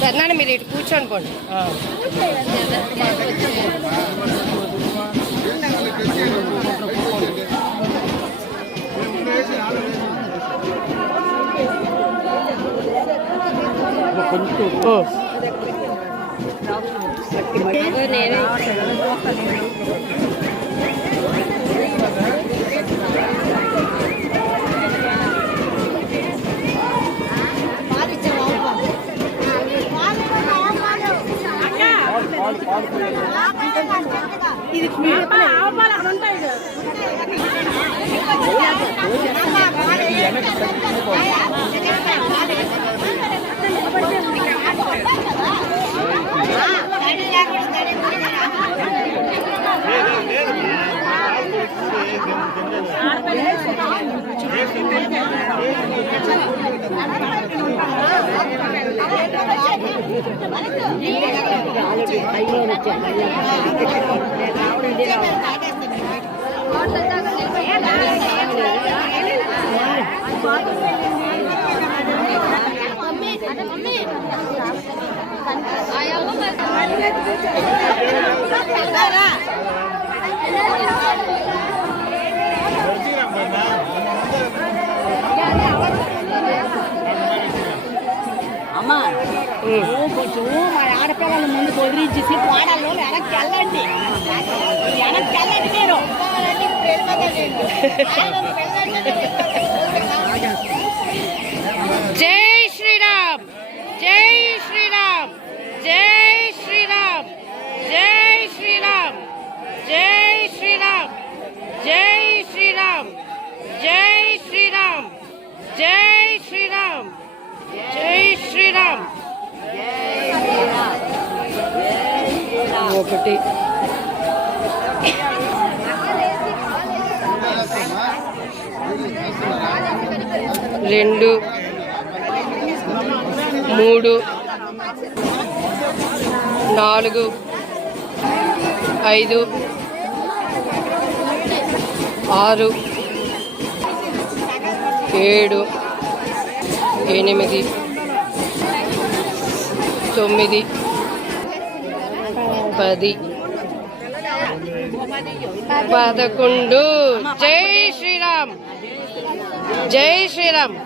సరేనా మీరు ఇటు కూర్చోండి పోండి. నేనే ఇది ఆవపాలు అక్కడ ఉంటాయి. అమ్మా కొంచెం మా ఆడపిల్లల ముందు వదిలించేసి పాడాల్లో వెనక్కి వెళ్ళండి, వెనక్కి వెళ్ళండి. నేను జై శ్రీరామ్, జై శ్రీరామ్, జై శ్రీరామ్, జై శ్రీరామ్, జై శ్రీరామ్, జై శ్రీరామ్, జై శ్రీరామ్, జై శ్రీరామ్, జై శ్రీరామ్. ఒకటి 2 3 4 5 6 7 8 9 10 11. జై శ్రీరామ్, జై శ్రీరామ్.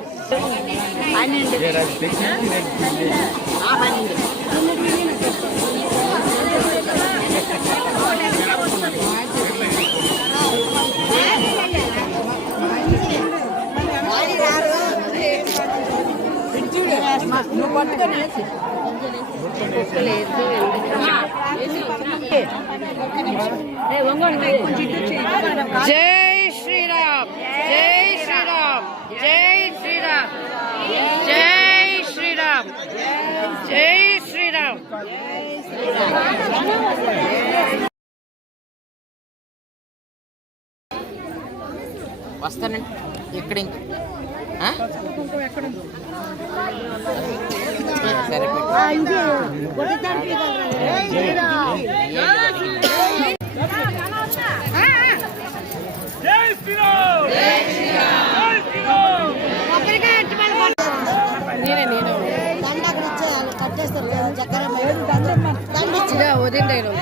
నువ్వు పట్టుకొని జై శ్రీరామ్, జై శ్రీరామ్, జై శ్రీరామ్, జై శ్రీరామ్, జై శ్రీరామ్. వస్తానండి ఇక్కడ ఇంకా సరే వదిలేరు.